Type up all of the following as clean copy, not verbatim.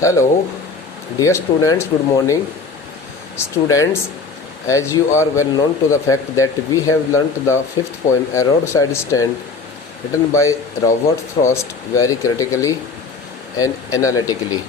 Hello, dear students, good morning. Students, as you are well known to the fact that we have learnt the fifth poem, A Roadside Stand, written by Robert Frost very critically and analytically.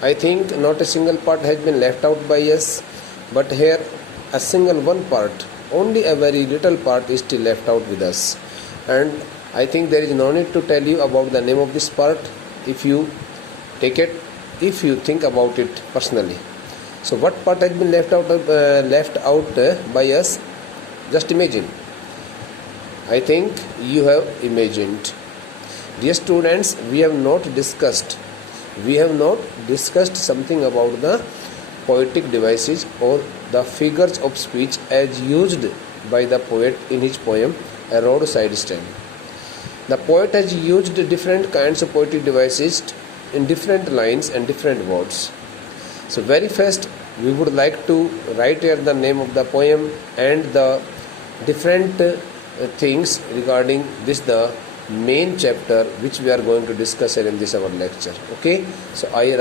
I think not a single part has been left out by us, but here a single one part, only a very little part is still left out with us. And I think there is no need to tell you about the name of this part if you take it, if you think about it personally. So what part has been left out by us? Just imagine. I think you have imagined. Dear students, we have not discussed something about the poetic devices or the figures of speech as used by the poet in his poem A Roadside Stand. The poet has used different kinds of poetic devices in different lines and different words. So very first we would like to write here the name of the poem and the different things regarding this, the main chapter which we are going to discuss here in this our lecture. Okay, so I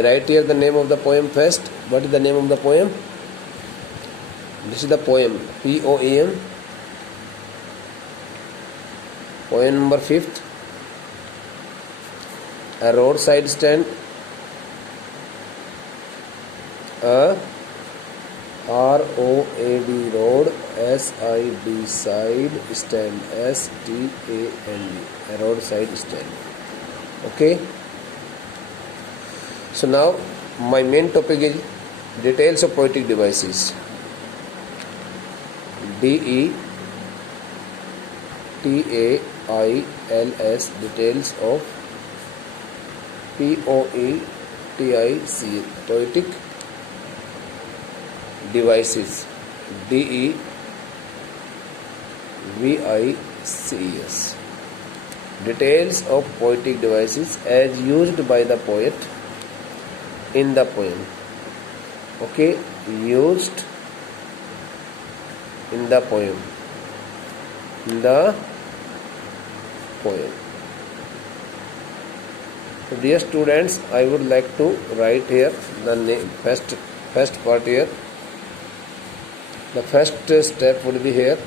write here the name of the poem first. What is the name of the poem? This is the poem, P-O-E-M, poem number 5th, A Roadside Stand. A R-O-A-D road, S-I-D side, stand, S-T-A-N-D, a roadside stand. Okay. So now my main topic is details of poetic devices. D-E-T-A-I-L-S, details of P-O-E-T-I-C, poetic devices, D-E-V-I-C-E-S, details of poetic devices as used by the poet in the poem. Okay, used in the poem, So dear students, I would like to write here the name, first part here. The first step would be here.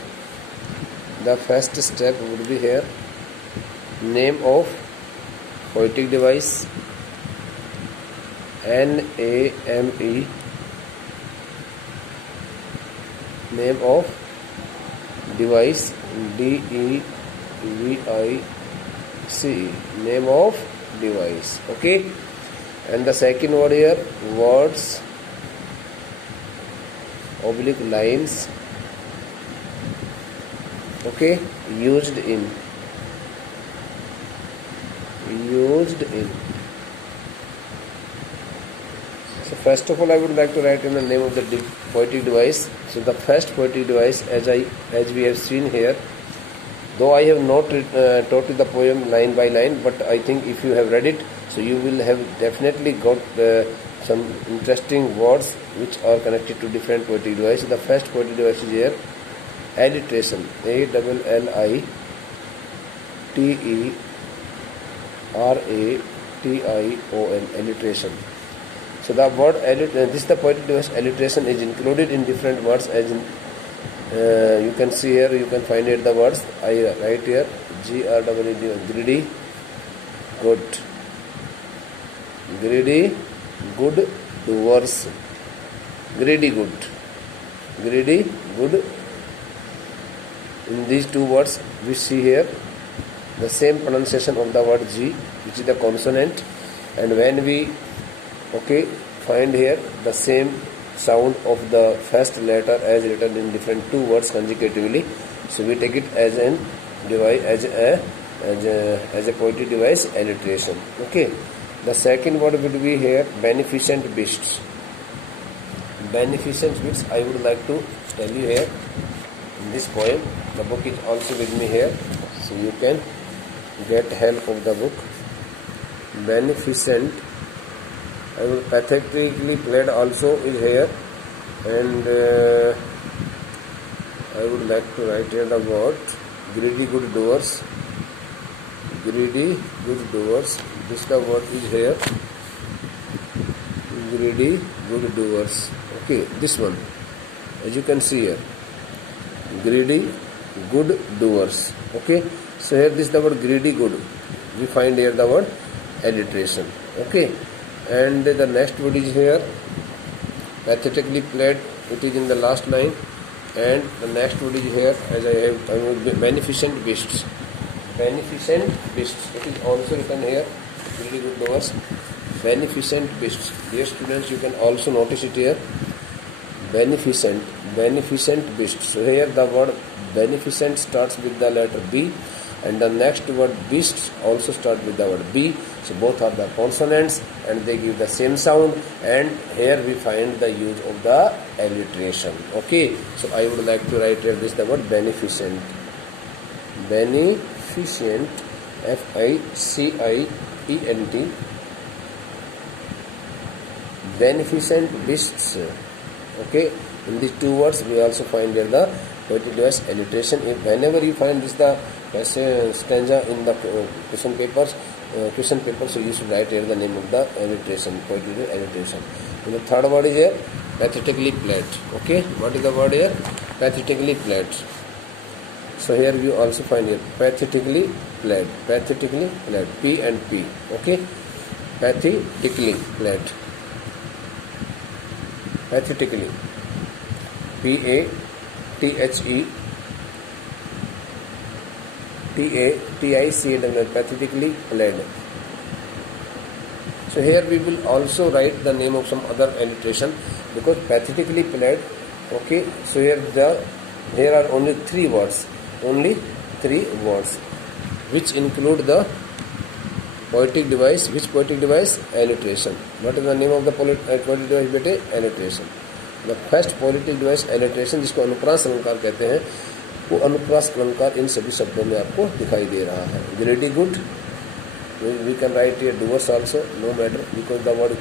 Name of poetic device, N-A-M-E, name of device, D-E-V-I-C-E, name of device. Okay, and the second word here, words oblique lines. Okay, used in. So first of all I would like to write in the name of the poetic device. So the first poetic device, as we have seen here, though I have not taught you the poem line by line, but I think if you have read it, so you will have definitely got some interesting words which are connected to different poetic devices. The first poetic device is here, alliteration, A-L-L-I-T-E-R-A-T-I-O-N, alliteration. So the word this is the poetic device. Alliteration is included in different words, as in you can see here, you can find it the words. I write here G-R-E-D, greedy, good, greedy, good, doers, greedy, good. In these two words we see here the same pronunciation of the word G, which is the consonant, and when we find here the same sound of the first letter as written in different two words consecutively, so we take it as an device, as a poetic device, alliteration. Okay, the second word would be here, beneficent beasts. I would like to tell you here in this poem. The book is also with me here, so you can get help of the book. Beneficent, I will pathetically played also is here, and I would like to write here the word greedy good doers. This the word is here. greedy good doers. Okay, this one, as you can see here, greedy good doers. Okay, so here this is the word greedy good. We find here the word alliteration. Okay, and the next word is here pathetically played. It is in the last line, and the next word is here as I have beneficent beasts. Beneficent beasts. It is also written here. Greedy good doers. Beneficent beasts. Dear students, you can also notice it here. Beneficent beasts. So here the word beneficent starts with the letter B, and the next word beasts also start with the word B. So both are the consonants and they give the same sound, and here we find the use of the alliteration. Okay, so I would like to write here this the word beneficent. Beneficent, F-I-C-I-E-N-T. Beneficent beasts. Okay, in these two words we also find here the poetic device alliteration. If whenever you find this the stanza in the question papers, so you should write here the name of the alliteration, poetic device alliteration. And the third word is here pathetically played. Okay, what is the word here? Pathetically played. So here you also find here pathetically played. Pathetically played. P and P. Okay, pathetically played. Pathetically, P-A-T-H-E-T-A-T-I-C-A, pathetically played. So here we will also write the name of some other alliteration, because pathetically played. Okay, so here are only three words, which include the poetic device. Which poetic device? Alliteration. What is the name of the poetic device बेटे? Alliteration. The first poetic device alliteration, जिसको अनुप्रास अलंकार कहते हैं, वो अनुप्रास अलंकार इन सभी शब्दों में आपको दिखाई दे रहा है. Greedy good, we can write here doers also, no matter, because the word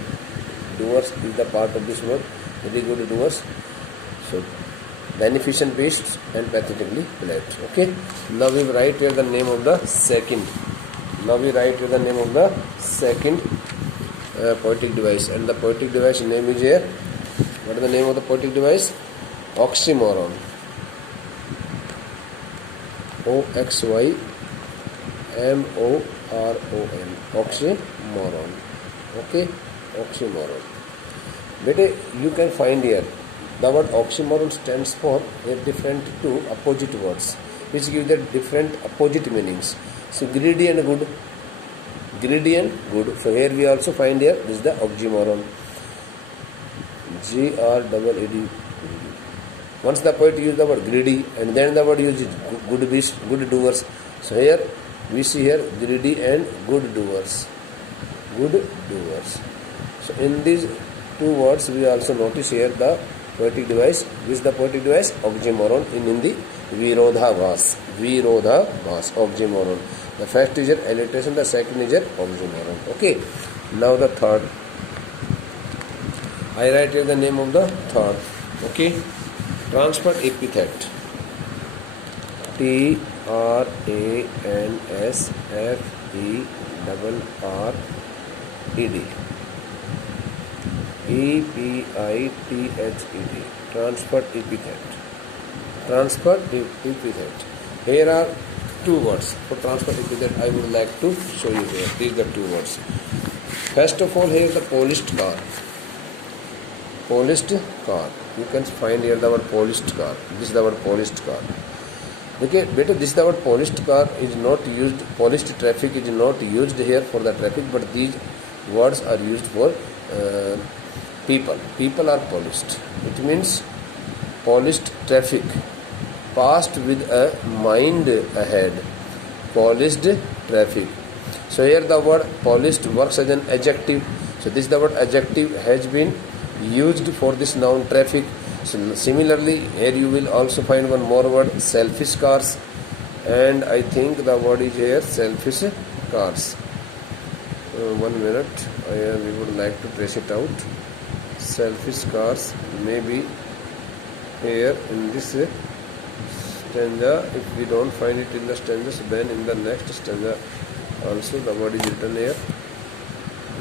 doers is the part of this word. Greedy good doers. So beneficent beasts and pathetically played. Okay, now we write here the name of the second. Poetic device, and the poetic device name is here. What is the name of the poetic device? Oxymoron. O-X-Y-M-O-R-O-N. Oxymoron. Okay, oxymoron. Bete, you can find here the word oxymoron stands for a different two opposite words, which give the different opposite meanings. So greedy and good. So here we also find here this is the oxymoron. G-R-E-E-D. Once the poet used the word greedy, and then the word used good beast, good doers. So here we see here greedy and good doers. So in these two words we also notice here the poetic device. This is the poetic device oxymoron. In Hindi, virodhavas, oxymoron. The first is your alliteration, the second is your oxymoron. Okay, now the third. I write here the name of the third. Okay, transferred epithet. T-R-A-N-S-F-E-R-R-E-D. E-P-I-T-H-E-D. Transferred epithet. Here are two words. For transferred epithet, I would like to show you here. These are the two words. First of all, here is the polished car. You can find here the word polished car. This is the word polished car. Okay, better, this is the word polished car is not used. Polished traffic is not used here for the traffic, but these words are used for people. People are polished. It means polished traffic, passed with a mind ahead. Polished traffic. So here the word polished works as an adjective. So this is the word adjective has been used for this noun traffic. So similarly, here you will also find one more word, selfish cars, and I think the word is here selfish cars. 1 minute, we would like to trace it out. Selfish cars may be here in this stanza. If we don't find it in the stanzas, then in the next stanza also the word is written here.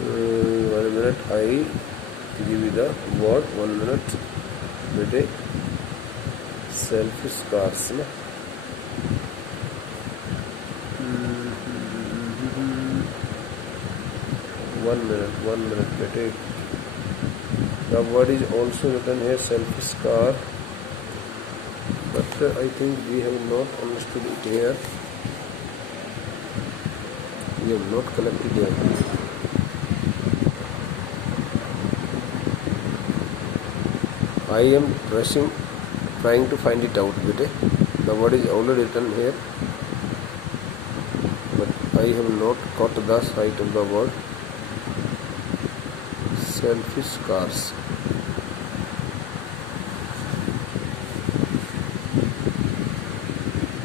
1 minute, I give me the word. 1 minute. बेटे selfish cars ना. 1 minute बेटे. The word is also written here, selfish car, but I think we have not understood it here. We have not collected here. I am trying to find it out, bete. The word is already written here, but I have not got the sight of the word. Selfish cars.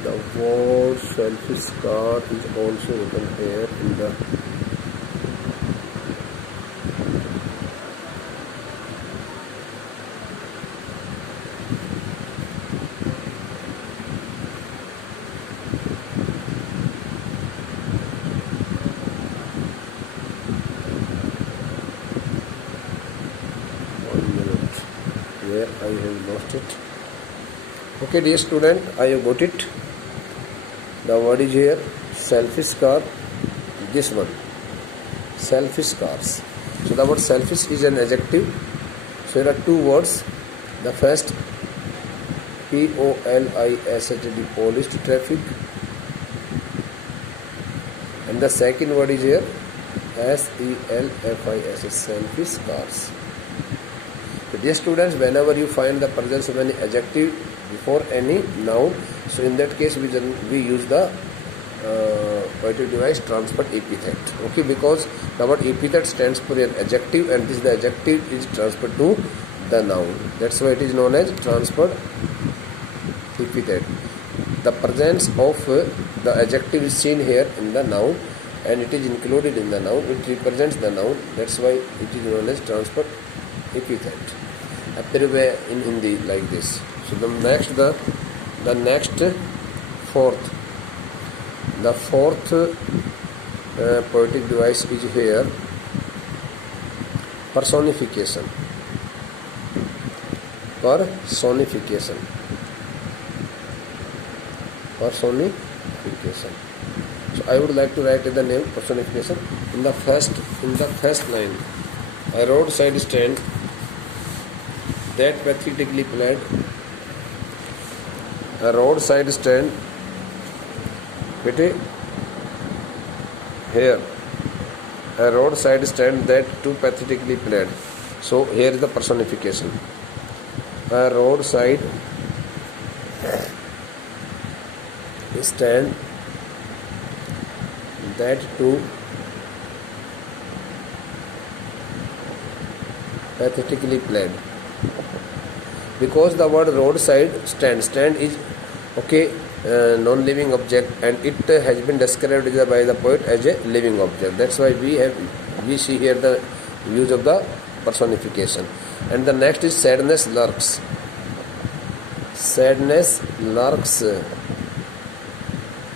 The word selfish car is also written here in the where I have lost it. Okay, dear student, I have got it. The word is here, selfish car. This one, selfish cars. So the word selfish is an adjective. So there are two words. The first, POLISH, polished traffic, and the second word is here, SELFIS, selfish cars. So dear students, whenever you find the presence of any adjective before any noun, so in that case we use the poetic device transferred epithet. Okay, because the word epithet stands for an adjective, and this the adjective is transferred to the noun. That's why it is known as transferred epithet. The presence of the adjective is seen here in the noun, and it is included in the noun. It represents the noun. That's why it is known as transferred epithet. Everywhere in Hindi like this. So the next fourth poetic device is here, personification. Personification. So I would like to write the name personification in the first line. A roadside stand that pathetically plaid. A roadside stand. Here, a roadside stand that too pathetically plaid. So here is the personification. A roadside stand that too pathetically plaid. Because the word roadside stand is okay, non-living object, and it has been described by the poet as a living object. That's why we see here the use of the personification. And the next is sadness lurks. Sadness lurks.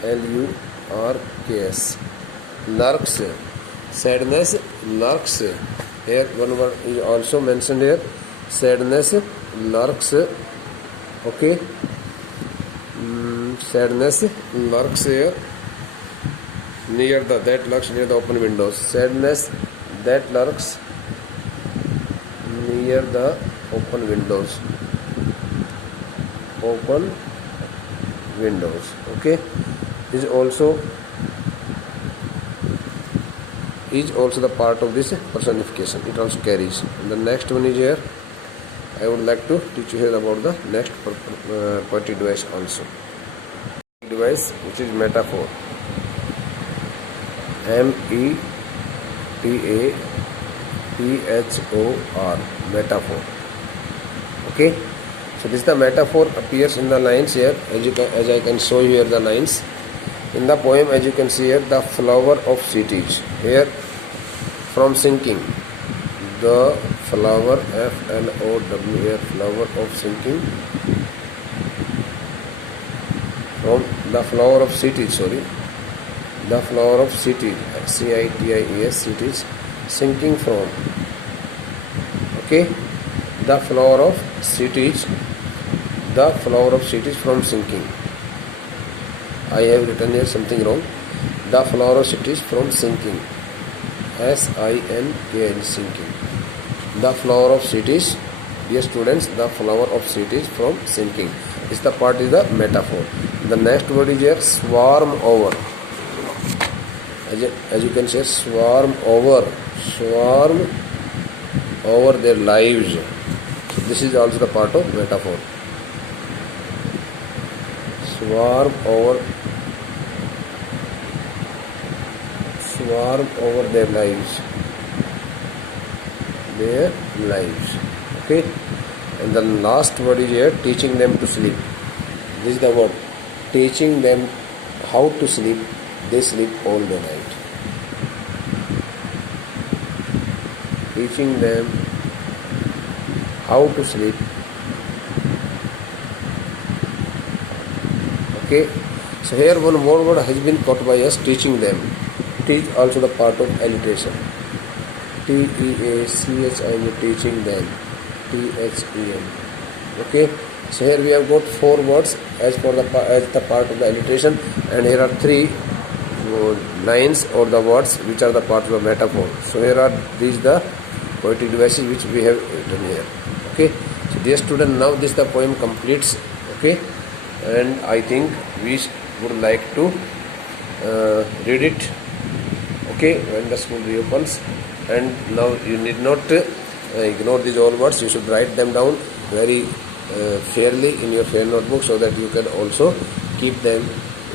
LURKS. Lurks. Sadness lurks. Here one word is also mentioned here. Sadness lurks. Okay. Sadness lurks here near the open windows. Sadness that lurks near the open windows. Open windows. Okay. Is also the part of this personification. It also carries. And the next one is here. I would like to teach you here about the next poetic device also. Device which is metaphor. METAPHOR. Metaphor. Okay. So this the metaphor appears in the lines here, as I can show you here the lines. In the poem, as you can see here, the flower of cities. Here, from sinking, the flower, FLOW here, flower of sinking. From the flower of cities, the flower of cities, CITIES, cities, sinking from. Okay, the flower of cities from sinking. I have written here something wrong. The flower of cities from sinking. SINKING, sinking. The flower of cities, dear students, the flower of cities from sinking. This the part is the metaphor. The next word is here swarm over. As you can say, swarm over their lives. So this is also the part of metaphor. Swarm over their lives. Okay, and the last word is here teaching them to sleep. This is the word, teaching them how to sleep. They sleep all the night. Teaching them how to sleep. Okay, so here one more word has been caught by us, teaching them. It is also the part of alliteration. TEACHIM, teaching them. THEM. Okay, so here we have got 4 words as the part of the alliteration, and here are 3 lines or the words which are the part of the metaphor. So here are these the poetic devices which we have written here. Okay, so dear student, now this the poem completes. Okay, and I think we would like to read it. Okay, when the school reopens. And now you need not ignore these all words. You should write them down very fairly in your fair notebook, so that you can also keep them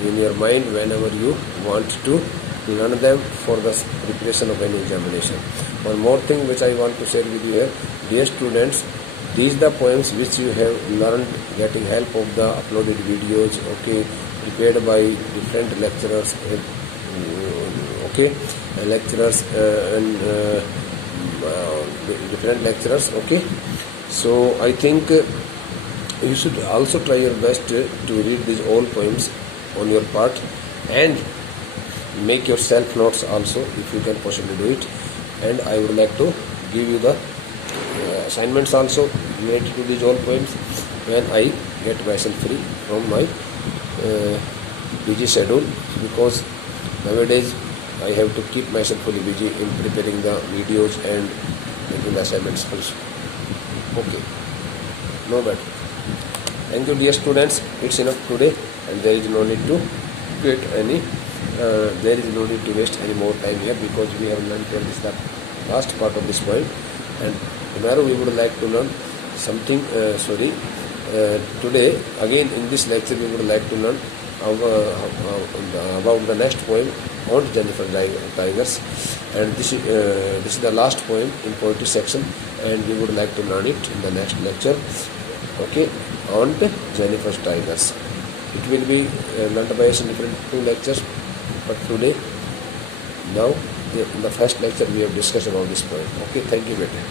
in your mind whenever you want to learn them for the preparation of any examination. One more thing which I want to share with you here, dear students, these are the poems which you have learned getting help of the uploaded videos, okay, prepared by different lecturers, okay, and different lecturers. Okay, so I think you should also try your best to read these all poems on your part, and make your self notes also if you can possibly do it. And I would like to give you the assignments also related to these all poems when I get myself free from my busy schedule, because nowadays I have to keep myself fully busy in preparing the videos and making the assignments also. Okay, no matter. Thank you, dear students. It's enough today, and there is no need to create any. There is no need to waste any more time here, because we have learned till this the last part of this point, and tomorrow we would like to learn something. Today again in this lecture we would like to learn about the next poem, Aunt Jennifer Tigers, and this is the last poem in poetry section, and we would like to learn it in the next lecture. Okay, Aunt Jennifer's Tigers. It will be learned by us in different 2 lectures, but today, now in the first lecture we have discussed about this poem. Okay, thank you, beta.